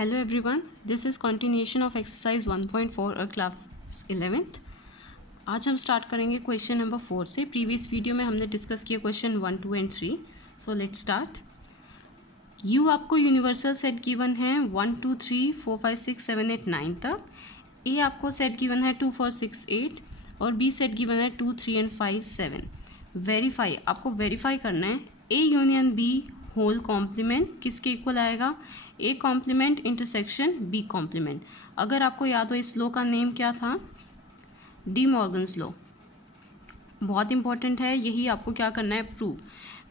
Hello everyone, this is continuation of exercise 1.4 और class 11th। आज हम स्टार्ट करेंगे क्वेश्चन नंबर 4 से। प्रीवियस वीडियो में हमने डिस्कस किया question 1, 2 and 3। So let's start. You आपको यूनिवर्सल सेट गिवन है 1, 2, 3, 4, 5, 6, 7, 8, 9 तक। ए आपको सेट गिवन है 2, 4, 6, 8 और बी सेट गिवन है 2, 3 एंड 5, 7। वेरीफाई, आपको वेरीफाई करना है A union B whole complement किसके इक्वल आएगा, A complement intersection B complement. अगर आपको याद हो इस लॉ का नेम क्या था, डी मॉर्गन्स लॉ। बहुत इंपॉर्टेंट है, यही आपको क्या करना है, प्रूव।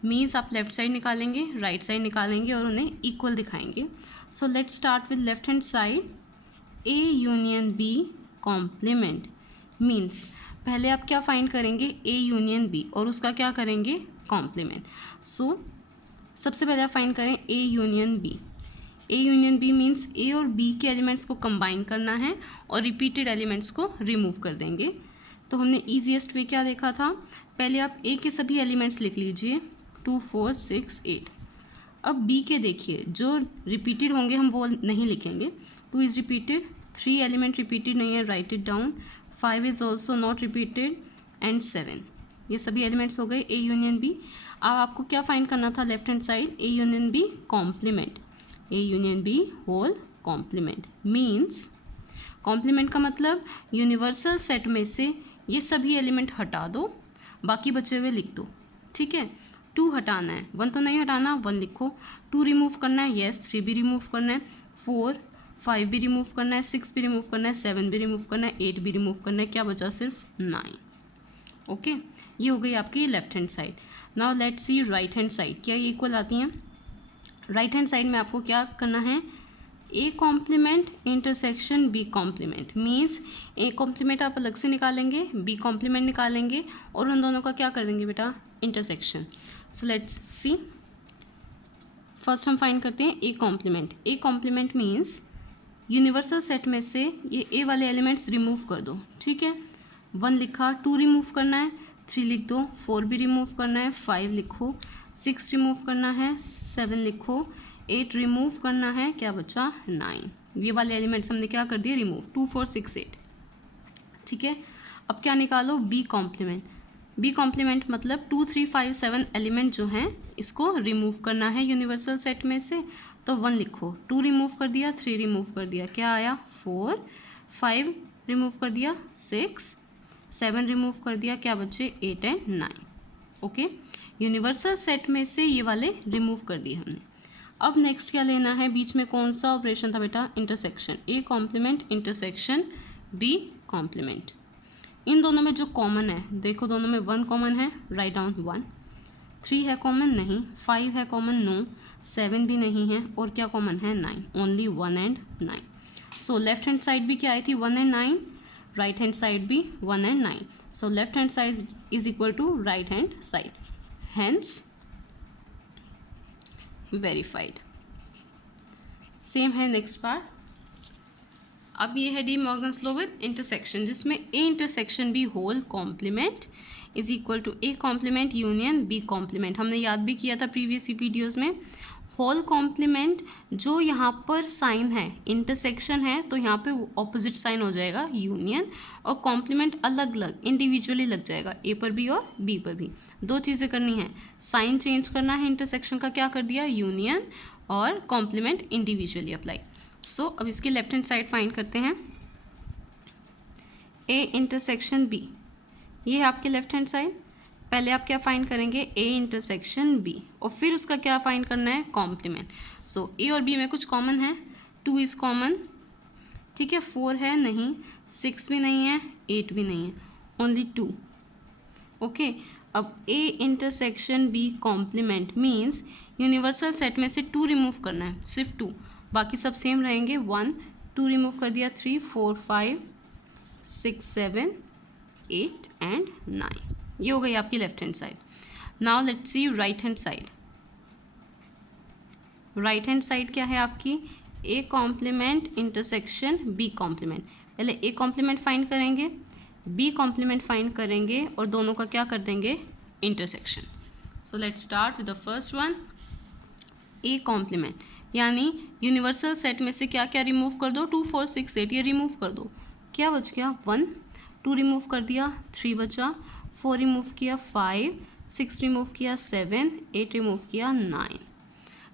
मीन्स आप लेफ्ट साइड निकालेंगे, राइट साइड निकालेंगे और उन्हें इक्वल दिखाएंगे। So let's start with left hand side, A union B complement. Means पहले आप क्या फाइंड करेंगे, ए यूनियन बी और उसका क्या करेंगे, कॉम्प्लीमेंट। सो सबसे पहले आप फाइंड करें A union B. A union B means A और बी के एलिमेंट्स को कंबाइन करना है और रिपीटेड एलिमेंट्स को रिमूव कर देंगे। तो हमने ईजीएस्ट वे क्या देखा था, पहले आप ए के सभी एलिमेंट्स लिख लीजिए 2, 4, 6, 8। अब बी के देखिए, जो रिपीटेड होंगे हम वो नहीं लिखेंगे। 2 इज़ रिपीटेड, 3 एलिमेंट रिपीटेड नहीं है, right it down. 5 is also not repeated and 7, ये सभी एलिमेंट्स हो गए ए यूनियन बी। अब आपको क्या फाइंड करना था left hand side, A union B complement, A union B whole complement. Means complement का मतलब यूनिवर्सल सेट में से ये सभी एलिमेंट हटा दो, बाकी बचे हुए लिख दो। ठीक है, 2 हटाना है, 1 तो नहीं हटाना, 1 लिखो। 2 रिमूव करना है, येस 3 भी रिमूव करना है, 4, 5 भी रिमूव करना है, 6 भी रिमूव करना है, 7 भी रिमूव करना है, 8 भी रिमूव करना है, क्या बचा, सिर्फ 9। ओके, ये हो गई आपकी left hand side. Now let's see right hand side, क्या ये इक्वल आती हैं। राइट हैंड साइड में आपको क्या करना है, A complement intersection B complement. Means A complement आप अलग से निकालेंगे, बी कॉम्प्लीमेंट निकालेंगे और उन दोनों का क्या कर देंगे बेटा, intersection. So let's see, first हम फाइंड करते हैं A complement. A complement means universal set में से ये ए वाले एलिमेंट्स रिमूव कर दो। ठीक है, 1 लिखा, 2 रिमूव करना है, 3 लिख दो, 4 भी रिमूव करना है, 5 लिखो, 6 रिमूव करना है, 7 लिखो, 8 रिमूव करना है, क्या बचा, 9। ये वाले एलिमेंट्स हमने क्या कर दिए, रिमूव, 2, 4, 6, 8। ठीक है, अब क्या निकालो, बी कॉम्प्लीमेंट। बी कॉम्प्लीमेंट मतलब 2, 3, 5, 7 एलिमेंट जो हैं इसको रिमूव करना है यूनिवर्सल सेट में से। तो 1 लिखो, 2 रिमूव कर दिया, 3 रिमूव कर दिया, क्या आया, 4, 5 रिमूव कर दिया, 6, 7 रिमूव कर दिया, क्या बचे, 8 एंड 9। ओके, यूनिवर्सल सेट में से ये वाले रिमूव कर दिए हमने। अब नेक्स्ट क्या लेना है, बीच में कौन सा ऑपरेशन था बेटा, intersection. A complement intersection B complement. इन दोनों में जो कॉमन है, देखो दोनों में 1 कॉमन है, राइट डाउन 1। 3 है कॉमन, नहीं। 5 है कॉमन, नो। 7 भी नहीं है, और क्या कॉमन है, 9। Only 1 and 9। So left hand side भी क्या आई थी, 1 एंड 9, राइट हैंड साइड भी 1 and 9। So left hand side is equal to right hand side, hence verified. Same है नेक्स्ट पार्ट। अब ये है De Morgan's law with intersection, जिसमें A intersection B whole complement is equal to A complement union B complement. हमने याद भी किया था प्रीवियस वीडियोस में। होल कॉम्प्लीमेंट जो यहाँ पर साइन है, इंटरसेक्शन है तो यहाँ पे ऑपोजिट साइन हो जाएगा यूनियन, और कॉम्प्लीमेंट अलग अलग इंडिविजुअली लग जाएगा, ए पर भी और बी पर भी। 2 चीज़ें करनी है, साइन चेंज करना है, इंटरसेक्शन का क्या कर दिया, यूनियन, और कॉम्प्लीमेंट इंडिविजुअली अप्लाई। सो अब इसके लेफ्ट हैंड साइड फाइंड करते हैं, ए इंटरसेक्शन बी, ये है आपके लेफ्ट हैंड साइड। पहले आप क्या फाइंड करेंगे, ए इंटरसेक्शन बी, और फिर उसका क्या फाइंड करना है, कॉम्प्लीमेंट। सो ए और बी में कुछ कॉमन है, 2 इज़ कॉमन, ठीक है, 4 है नहीं, 6 भी नहीं है, 8 भी नहीं है, ओनली 2। ओके, अब A intersection B complement means universal set में से 2 रिमूव करना है, सिर्फ 2, बाकी सब सेम रहेंगे। 1, 2 रिमूव कर दिया, 3, 4, 5, 6, 7, 8 एंड 9। ये हो गई आपकी left hand side. Now let's see right hand side. Right hand side क्या है आपकी, A complement intersection B complement. पहले ए कॉम्प्लीमेंट फाइंड करेंगे, बी कॉम्प्लीमेंट फाइंड करेंगे, और दोनों का क्या कर देंगे, intersection. So let's start with the first one, A complement. यानी यूनिवर्सल सेट में से क्या क्या रिमूव कर दो, 2 4 6 8 ये रिमूव कर दो, क्या बच गया 1, 2 रिमूव कर दिया 3 बचा, 4 रिमूव किया 5, 6 रिमूव किया 7, 8 रिमूव किया 9।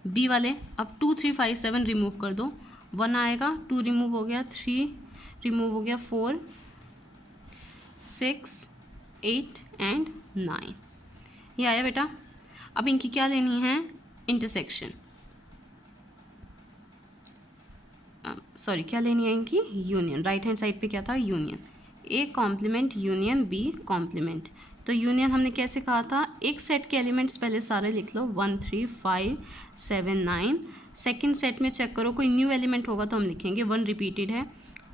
बी वाले अब 2 3 5 7 रिमूव कर दो, 1 आएगा, 2 रिमूव हो गया, 3 रिमूव हो गया, 4 6 8 एंड 9। ये आया बेटा। अब इनकी क्या लेनी है, इंटरसेक्शन, सॉरी क्या लेनी है इनकी, यूनियन। राइट हैंड साइड पे क्या था, union, A complement union B complement. तो यूनियन हमने कैसे कहा था, एक सेट के एलिमेंट्स पहले सारे लिख लो, 1 3 5 7 9। सेकेंड सेट में चेक करो कोई न्यू एलिमेंट होगा तो हम लिखेंगे, 1 रिपीटेड है,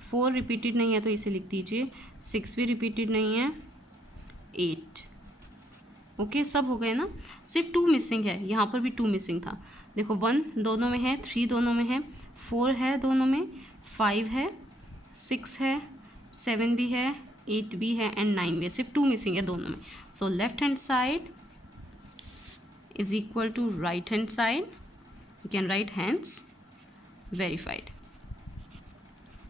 4 रिपीटेड नहीं है तो इसे लिख दीजिए, 6 भी रिपीटेड नहीं है, 8। ओके सब हो गए ना, सिर्फ 2 मिसिंग है, यहाँ पर भी 2 मिसिंग था। देखो 1 दोनों में है, 3 दोनों में है, 4 है दोनों में, 5 है, 6 है, 7 भी है, 8 भी है एंड 9 भी है, सिर्फ 2 मिसिंग है दोनों में। So left hand side is equal to right hand side, you can right hands verified.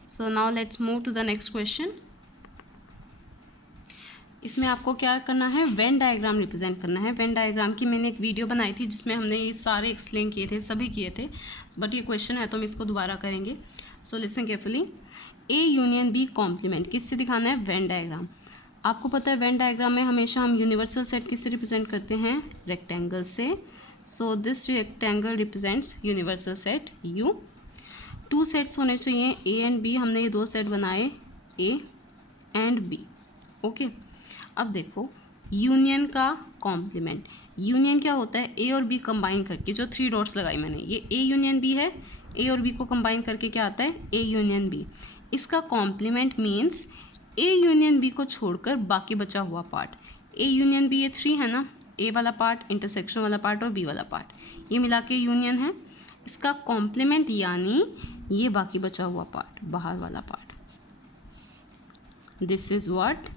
So now let's move to the next question. इसमें आपको क्या करना है, वेन डायग्राम रिप्रेजेंट करना है। वेन डायग्राम की मैंने एक वीडियो बनाई थी जिसमें हमने ये सारे एक्सप्लेन किए थे, सभी किए थे, बट ये क्वेश्चन है तो हम इसको दोबारा करेंगे। So listen carefully, A union B complement किससे दिखाना है, वेन डायग्राम। आपको पता है वेन डायग्राम में हमेशा हम यूनिवर्सल सेट किससे रिप्रेजेंट करते हैं, रेक्टेंगल से। So this rectangle represents universal set you. 2 sets होने चाहिए, ए एंड बी, हमने ये 2 सेट बनाए, ए एंड बी। ओके अब देखो यूनियन का कॉम्प्लीमेंट, यूनियन क्या होता है, ए और बी कंबाइन करके, जो 3 डॉट्स लगाई मैंने, ये ए यूनियन बी है, ए और बी को कंबाइन करके क्या आता है, ए यूनियन बी। इसका complement means A union B को छोड़कर बाकी बचा हुआ पार्ट। ए यूनियन बी ये 3 है ना, ए वाला पार्ट, इंटरसेक्शन वाला पार्ट और बी वाला पार्ट, ये मिला के यूनियन है। इसका कॉम्प्लीमेंट यानी ये बाकी बचा हुआ पार्ट, बाहर वाला part, this is what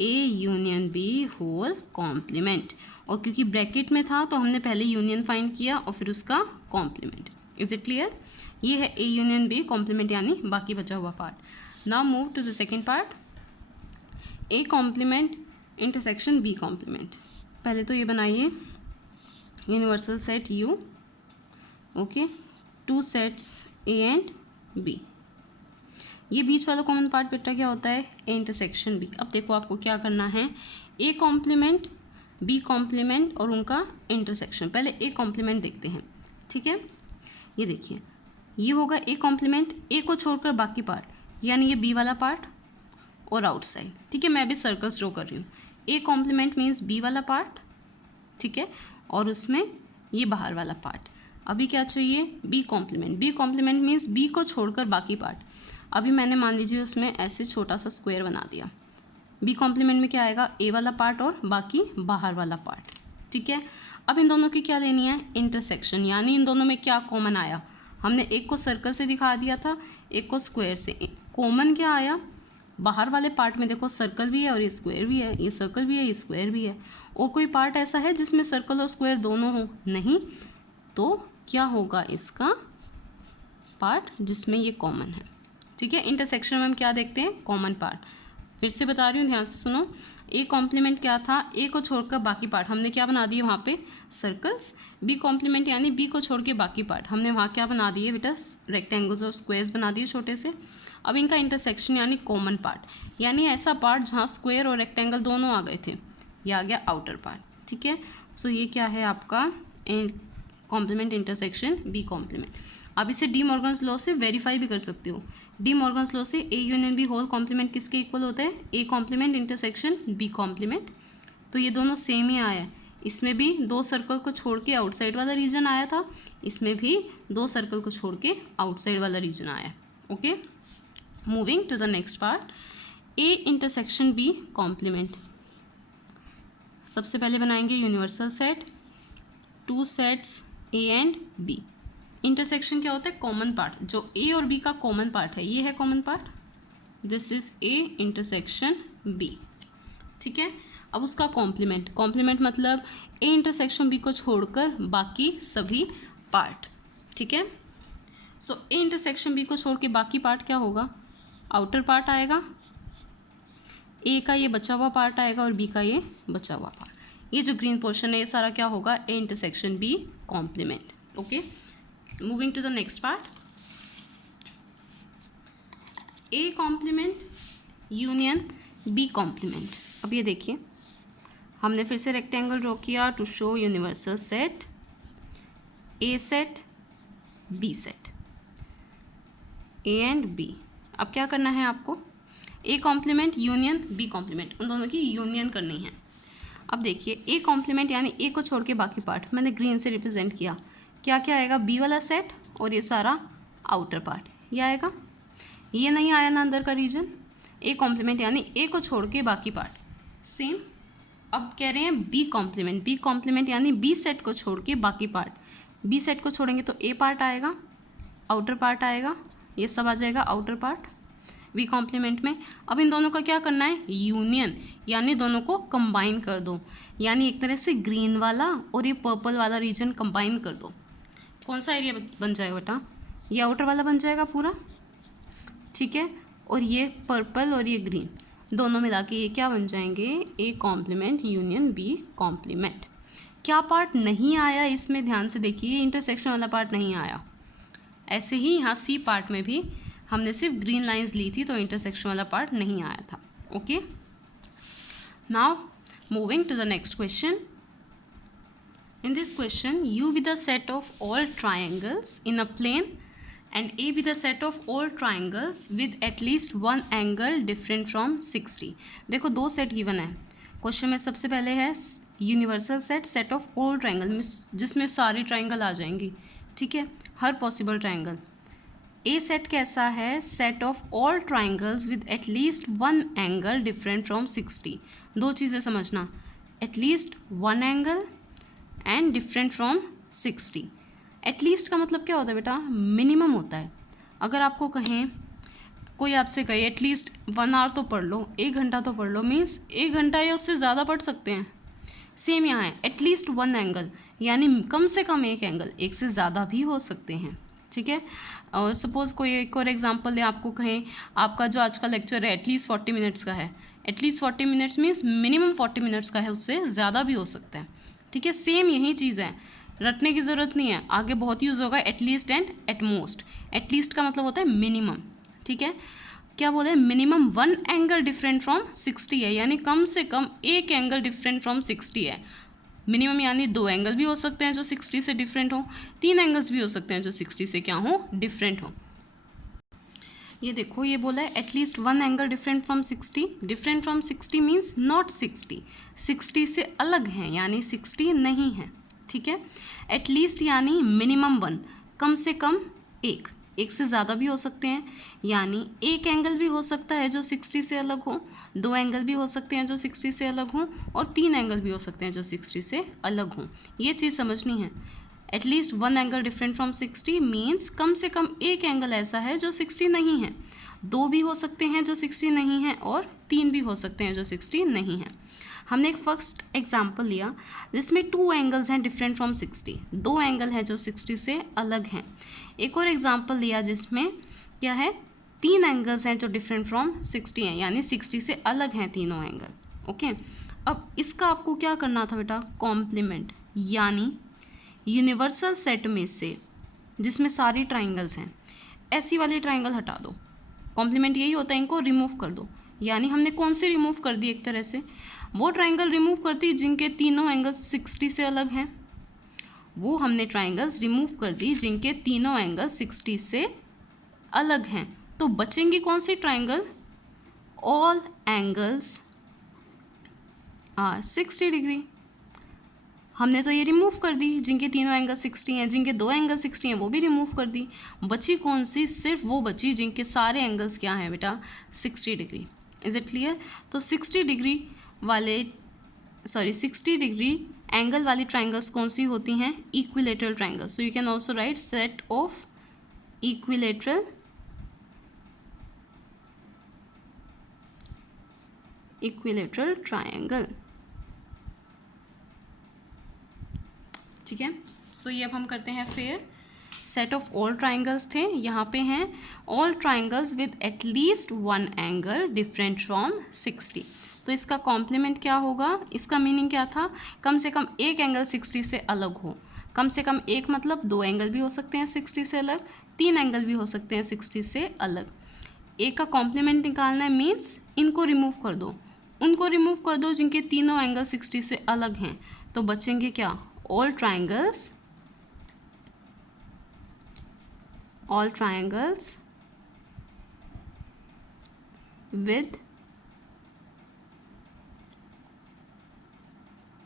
A union B whole complement. और क्योंकि ब्रैकेट में था तो हमने पहले यूनियन फाइंड किया और फिर उसका कॉम्प्लीमेंट। इज इट क्लियर, ये है ए यूनियन बी कॉम्प्लीमेंट यानी बाकी बचा हुआ part. Now move to the second part, A complement intersection B complement. पहले तो ये बनाइए universal set U, okay, 2 sets A and B. ये बीच वाला कॉमन पार्ट बेटा क्या होता है, ए इंटरसेक्शन बी। अब देखो आपको क्या करना है, ए कॉम्प्लीमेंट बी कॉम्प्लीमेंट और उनका इंटरसेक्शन। पहले ए कॉम्प्लीमेंट देखते हैं, ठीक है। ये देखिए ये होगा ए कॉम्प्लीमेंट, ए को छोड़कर बाकी पार्ट, यानी ये बी वाला पार्ट और आउटसाइड, ठीक है। मैं भी सर्कल्स ड्रॉ कर रही हूँ। ए कॉम्प्लीमेंट मीन्स बी वाला पार्ट, ठीक है, और उसमें ये बाहर वाला पार्ट। अभी क्या चाहिए, B complement. B complement means B को छोड़कर बाकी पार्ट। अभी मैंने मान लीजिए उसमें ऐसे छोटा सा स्क्वायर बना दिया। बी कॉम्प्लीमेंट में क्या आएगा, ए वाला पार्ट और बाकी बाहर वाला पार्ट, ठीक है। अब इन दोनों की क्या लेनी है, इंटरसेक्शन, यानी इन दोनों में क्या कॉमन आया। हमने एक को सर्कल से दिखा दिया था, एक को स्क्वायर से। कॉमन क्या आया, बाहर वाले पार्ट में देखो सर्कल भी है और ये स्क्वायर भी है, ये सर्कल भी है, ये स्क्वायर भी है। और कोई पार्ट ऐसा है जिसमें सर्कल और स्क्वायर दोनों हो, नहीं, तो क्या होगा इसका पार्ट जिसमें ये कॉमन है, ठीक है। इंटरसेक्शन में हम क्या देखते हैं, कॉमन पार्ट। फिर से बता रही हूँ, ध्यान से सुनो। ए कॉम्प्लीमेंट क्या था, ए को छोड़कर बाकी पार्ट, हमने क्या बना दिए वहाँ पे, सर्कल्स। बी कॉम्प्लीमेंट यानी बी को छोड़ के बाकी पार्ट, हमने वहाँ क्या बना दिए बेटा, रेक्टेंगल्स और स्क्वायर्स बना दिए छोटे से। अब इनका इंटरसेक्शन यानी कॉमन पार्ट, यानी ऐसा पार्ट जहाँ स्क्वायर और रेक्टेंगल दोनों आ गए थे, ये आ गया आउटर पार्ट, ठीक है। सो ये क्या है आपका कॉम्प्लीमेंट इंटरसेक्शन बी कॉम्प्लीमेंट। अब इसे डी मॉर्गन्स लॉ से वेरीफाई भी कर सकते हो। डी मॉर्गन्स लॉ से A union B whole complement किसके इक्वल होता है, A complement intersection B complement. तो ये दोनों सेम ही आया है। इसमें भी 2 सर्कल को छोड़ के आउटसाइड वाला रीजन आया था, इसमें भी 2 सर्कल को छोड़ के आउटसाइड वाला रीजन आया। Okay, moving to the next part, A intersection B complement. सबसे पहले बनाएंगे universal set, 2 sets A and B. Intersection क्या होता है, कॉमन पार्ट, जो ए और बी का कॉमन पार्ट है, ये है common part, this is A intersection B, ठीक है। अब उसका कॉम्प्लीमेंट, कॉम्प्लीमेंट मतलब ए इंटरसेक्शन बी को छोड़कर बाकी सभी पार्ट, ठीक है। सो ए इंटरसेक्शन बी को छोड़ के बाकी पार्ट क्या होगा, आउटर पार्ट आएगा, ए का ये बचा हुआ पार्ट आएगा और बी का ये बचा हुआ पार्ट। ये जो ग्रीन पोर्शन है ये सारा क्या होगा, A intersection B complement. Okay, moving to the next part, A complement union B complement. अब ये देखिए, हमने फिर से रेक्टेंगल ड्रॉ किया to show universal set A set B set, A and B. अब क्या करना है आपको, A complement union B complement, उन दोनों की यूनियन करनी है। अब देखिए, ए कॉम्प्लीमेंट यानी ए को छोड़ के बाकी पार्ट मैंने ग्रीन से रिप्रेजेंट किया, क्या क्या आएगा, बी वाला सेट और ये सारा आउटर पार्ट ये आएगा, ये नहीं आया ना अंदर का रीजन। ए कॉम्प्लीमेंट यानी ए को छोड़ के बाकी पार्ट सेम। अब कह रहे हैं बी कॉम्प्लीमेंट, बी कॉम्प्लीमेंट यानी बी सेट को छोड़ के बाकी पार्ट, बी सेट को छोड़ेंगे तो ए पार्ट आएगा, आउटर पार्ट आएगा, ये सब आ जाएगा आउटर पार्ट बी कॉम्प्लीमेंट में। अब इन दोनों का क्या करना है, यूनियन, यानी दोनों को कंबाइन कर दो, यानी एक तरह से ग्रीन वाला और ये पर्पल वाला रीजन कंबाइन कर दो। कौन सा एरिया बन जाएगा बेटा, ये आउटर वाला बन जाएगा पूरा, ठीक है, और ये पर्पल और ये ग्रीन दोनों मिला के ये क्या बन जाएंगे, A complement union B complement. क्या पार्ट नहीं आया इसमें, ध्यान से देखिए, इंटरसेक्शन वाला पार्ट नहीं आया। ऐसे ही यहाँ सी पार्ट में भी हमने सिर्फ ग्रीन लाइंस ली थी तो इंटरसेक्शन वाला पार्ट नहीं आया था। Okay, now moving to the next question. In this question, U be the set of all triangles in a plane and A be the set of all triangles with at least one angle different from 60। देखो दो set given है question में। सबसे पहले है universal set, set of all triangle, जिसमें सारी triangle आ जाएंगी, ठीक है, हर पॉसिबल ट्राइंगल। ए सेट कैसा है, set of all triangles with at least one angle different from 60। दो चीज़ें समझना, at least one angle and different from 60। At least का मतलब क्या होता है बेटा, मिनिमम होता है। अगर आपको कहें, कोई आपसे कहे एटलीस्ट 1 आवर तो पढ़ लो, 1 घंटा तो पढ़ लो, मीन्स 1 घंटा या उससे ज़्यादा पढ़ सकते हैं। सेम यहाँ है, एटलीस्ट वन एंगल यानी कम से कम एक एंगल, एक से ज़्यादा भी हो सकते हैं, ठीक है। और सपोज़ कोई एक और एग्जांपल ले, आपको कहें आपका जो आज का लेक्चर है एटलीस्ट 40 मिनट्स का है, at least 40 minutes means minimum 40 minutes का है, उससे ज़्यादा भी हो सकता है, ठीक है। सेम यही चीज़ है, रटने की ज़रूरत नहीं है, आगे बहुत यूज़ होगा एटलीस्ट एंड एटमोस्ट। एटलीस्ट का मतलब होता है मिनिमम, ठीक है। क्या बोले, minimum one angle different from 60 है, यानी कम से कम एक एंगल डिफरेंट फ्रॉम 60 है। मिनिमम यानी 2 एंगल भी हो सकते हैं जो 60 से डिफरेंट हो, 3 एंगल्स भी हो सकते हैं जो 60 से क्या हो, डिफरेंट हो। ये देखो, ये बोला है at least one angle different from 60। Different from 60 means not 60, 60 से अलग हैं, यानी 60 नहीं है, ठीक है। एटलीस्ट यानी मिनिमम वन, कम से कम एक, एक से ज़्यादा भी हो सकते हैं, यानी एक एंगल भी हो सकता है जो 60 से अलग हो, 2 एंगल भी हो सकते हैं जो 60 से अलग हों, और 3 एंगल भी हो सकते हैं जो 60 से अलग हों। ये चीज़ समझनी है। At least one angle different from 60 means कम से कम एक एंगल ऐसा है जो 60 नहीं है, 2 भी हो सकते हैं जो 60 नहीं है, और 3 भी हो सकते हैं जो 60 नहीं है। हमने एक फर्स्ट एग्जाम्पल लिया जिसमें 2 एंगल्स हैं डिफरेंट फ्रॉम 60, 2 एंगल हैं जो 60 से अलग हैं। एक और एग्जाम्पल लिया जिसमें क्या है, 3 एंगल्स हैं जो डिफरेंट फ्रॉम 60 हैं, यानी 60 से अलग हैं तीनों एंगल। ओके, अब इसका आपको क्या करना था बेटा, कॉम्प्लीमेंट, यानी यूनिवर्सल सेट में से जिसमें सारी ट्राइंगल्स हैं, ऐसी वाली ट्राइंगल हटा दो। कॉम्प्लीमेंट यही होता है, इनको रिमूव कर दो। यानी हमने कौन सी रिमूव कर दी, एक तरह से वो ट्राइंगल रिमूव कर दी जिनके तीनों एंगल्स 60 से अलग हैं, वो हमने ट्राइंगल्स रिमूव कर दी जिनके तीनों एंगल्स 60 से अलग हैं। तो बचेंगी कौन सी triangle, all angles are 60 degree. हमने तो ये रिमूव कर दी, जिनके तीनों एंगल 60 हैं, जिनके 2 एंगल 60 हैं वो भी रिमूव कर दी। बची कौन सी, सिर्फ वो बची जिनके सारे एंगल्स क्या हैं बेटा, 60 डिग्री। Is it clear. तो 60 डिग्री एंगल वाली ट्राइंगल्स कौन सी होती हैं, equilateral triangles. So you can also right set of equilateral triangle, ठीक है। सो ये अब हम करते हैं फिर सेट ऑफ ऑल ट्राइंगल्स थे, यहाँ पे हैं all triangles with at least one angle different from 60। तो इसका कॉम्प्लीमेंट क्या होगा, इसका मीनिंग क्या था, कम से कम एक एंगल 60 से अलग हो। कम से कम एक मतलब 2 एंगल भी हो सकते हैं 60 से अलग, 3 एंगल भी हो सकते हैं 60 से अलग। एक का कॉम्प्लीमेंट निकालना है मीन्स इनको रिमूव कर दो, उनको रिमूव कर दो जिनके तीनों एंगल 60 से अलग हैं, तो बचेंगे क्या, all triangles with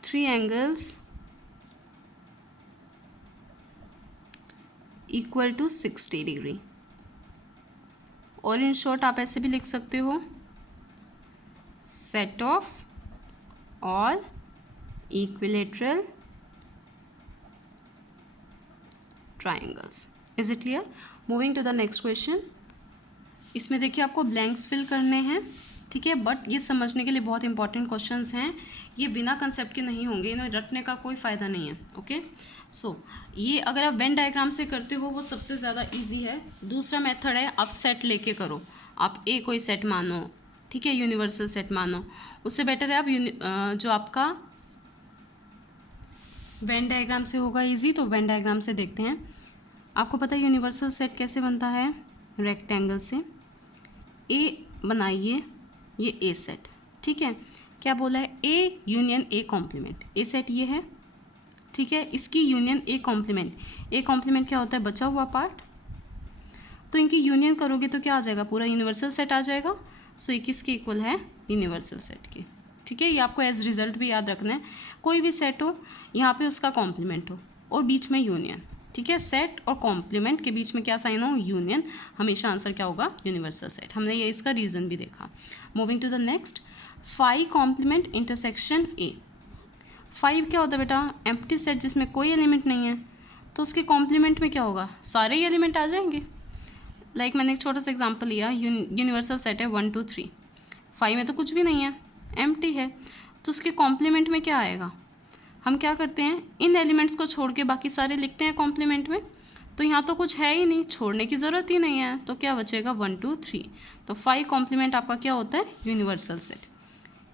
3 angles equal to 60 degree. और इन शॉर्ट आप ऐसे भी लिख सकते हो, set of all equilateral triangles. Is it clear? Moving to the next question. इसमें देखिए आपको ब्लैंक्स फिल करने हैं, ठीक है, बट ये समझने के लिए बहुत इंपॉर्टेंट क्वेश्चंस हैं, ये बिना कंसेप्ट के नहीं होंगे, इन्हें रटने का कोई फ़ायदा नहीं है। ओके, सो ये अगर आप वेन डायग्राम से करते हो वो सबसे ज़्यादा इजी है। दूसरा मेथड है आप सेट लेके करो, आप ए कोई सेट मानो, ठीक है, यूनिवर्सल सेट मानो, उससे बेटर है आप जो आपका वेन डायग्राम से होगा ईजी, तो वेन डायग्राम से देखते हैं। आपको पता है यूनिवर्सल सेट कैसे बनता है, रेक्टेंगल से ए बनाइए, ये ए सेट, ठीक है, क्या बोला है, A union A complement, A set ये है, ठीक है, इसकी union A complement, A complement क्या होता है, बचा हुआ पार्ट, तो इनकी यूनियन करोगे तो क्या आ जाएगा, पूरा यूनिवर्सल सेट आ जाएगा। सो ये किसके इक्वल है, यूनिवर्सल सेट के, ठीक है, ये आपको एज रिजल्ट भी याद रखना है, कोई भी सेट हो यहाँ पे उसका कॉम्प्लीमेंट हो और बीच में यूनियन, ठीक है, सेट और कॉम्प्लीमेंट के बीच में क्या साइन हो, यूनियन, हमेशा आंसर क्या होगा, यूनिवर्सल सेट। हमने ये इसका रीज़न भी देखा। Moving to the next, 5 complement intersection A. 5 क्या होता है बेटा, एम्प्टी सेट जिसमें कोई एलिमेंट नहीं है, तो उसके कॉम्प्लीमेंट में क्या होगा, सारे ही एलिमेंट आ जाएंगे। लाइक मैंने एक छोटा सा एग्जाम्पल लिया, यूनिवर्सल सेट है 1 2 3, 5 में तो कुछ भी नहीं है, एम्प्टी है, तो उसके कॉम्प्लीमेंट में क्या आएगा, हम क्या करते हैं, इन एलिमेंट्स को छोड़ के बाकी सारे लिखते हैं कॉम्प्लीमेंट में, तो यहाँ तो कुछ है ही नहीं, छोड़ने की ज़रूरत ही नहीं है, तो क्या बचेगा 1 2 3। तो 5 कॉम्प्लीमेंट आपका क्या होता है, यूनिवर्सल सेट।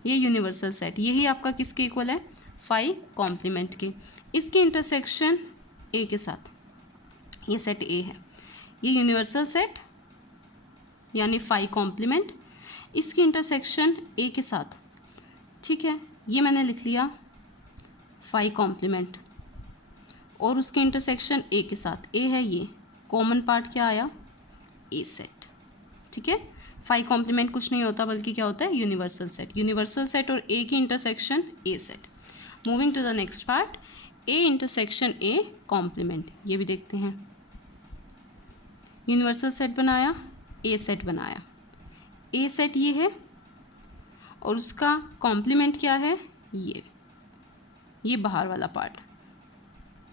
ये यूनिवर्सल सेट यही आपका किसके इक्वल है, 5 कॉम्प्लीमेंट के। इसकी इंटरसेक्शन ए के साथ, ये सेट ए है, ये यूनिवर्सल सेट यानी 5 कॉम्प्लीमेंट, इसकी इंटरसेक्शन ए के साथ, ठीक है, ये मैंने लिख लिया 5 कॉम्प्लीमेंट, और उसके इंटरसेक्शन ए के साथ, ए है ये, कॉमन पार्ट क्या आया, ए सेट, ठीक है। 5 कॉम्प्लीमेंट कुछ नहीं होता बल्कि क्या होता है, यूनिवर्सल सेट। यूनिवर्सल सेट और ए की intersection A set. Moving to the next part, A intersection A complement, ये भी देखते हैं। यूनिवर्सल सेट बनाया, ए सेट बनाया, ए सेट ये है और उसका कॉम्प्लीमेंट क्या है, ये बाहर वाला पार्ट।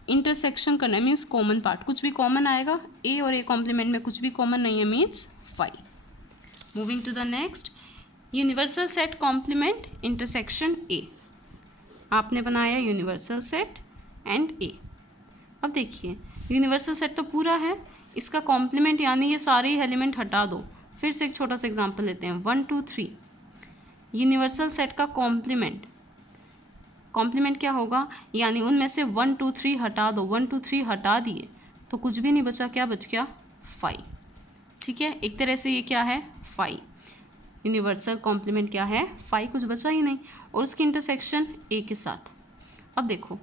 इंटरसेक्शन करना मीन्स कॉमन पार्ट, कुछ भी कॉमन आएगा, ए और ए कॉम्प्लीमेंट में कुछ भी कॉमन नहीं है means 5। Moving to the next, universal set complement intersection A, आपने बनाया यूनिवर्सल सेट एंड ए। अब देखिए यूनिवर्सल सेट तो पूरा है, इसका कॉम्प्लीमेंट यानी ये सारे ही एलिमेंट हटा दो। फिर से एक छोटा सा एग्जांपल लेते हैं, 1 2 3 यूनिवर्सल सेट का कॉम्प्लीमेंट क्या होगा, यानी उनमें से 1 2 3 हटा दो, 1 2 3 हटा दिए तो कुछ भी नहीं बचा, क्या बच गया, 5, ठीक है। एक तरह से ये क्या है, 5, यूनिवर्सल कॉम्प्लीमेंट क्या है, 5, कुछ बचा ही नहीं, और उसकी इंटरसेक्शन ए के साथ। अब देखो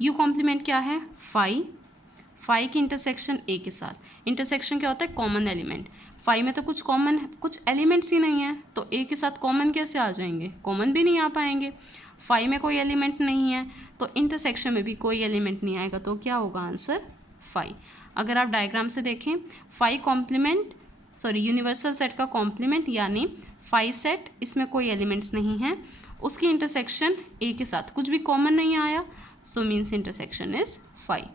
यू कॉम्प्लीमेंट क्या है, 5 की इंटरसेक्शन ए के साथ। इंटरसेक्शन क्या होता है, कॉमन एलिमेंट। 5 में तो कुछ एलिमेंट्स ही नहीं है, तो ए के साथ कॉमन कैसे आ जाएंगे, कॉमन भी नहीं आ पाएंगे। 5 में कोई एलिमेंट नहीं है तो इंटरसेक्शन में भी कोई एलिमेंट नहीं आएगा, तो क्या होगा आंसर, 5। अगर आप डायग्राम से देखें, 5 यूनिवर्सल सेट का कॉम्प्लीमेंट यानी 5 सेट, इसमें कोई एलिमेंट्स नहीं है, उसकी इंटरसेक्शन ए के साथ, कुछ भी कॉमन नहीं आया, so means intersection is 5.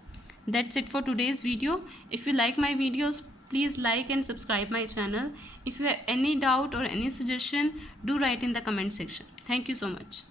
That's it for today's video. If you like my videos, please like and subscribe my channel. If you have any doubt or any suggestion, do write in the comment section. Thank you so much.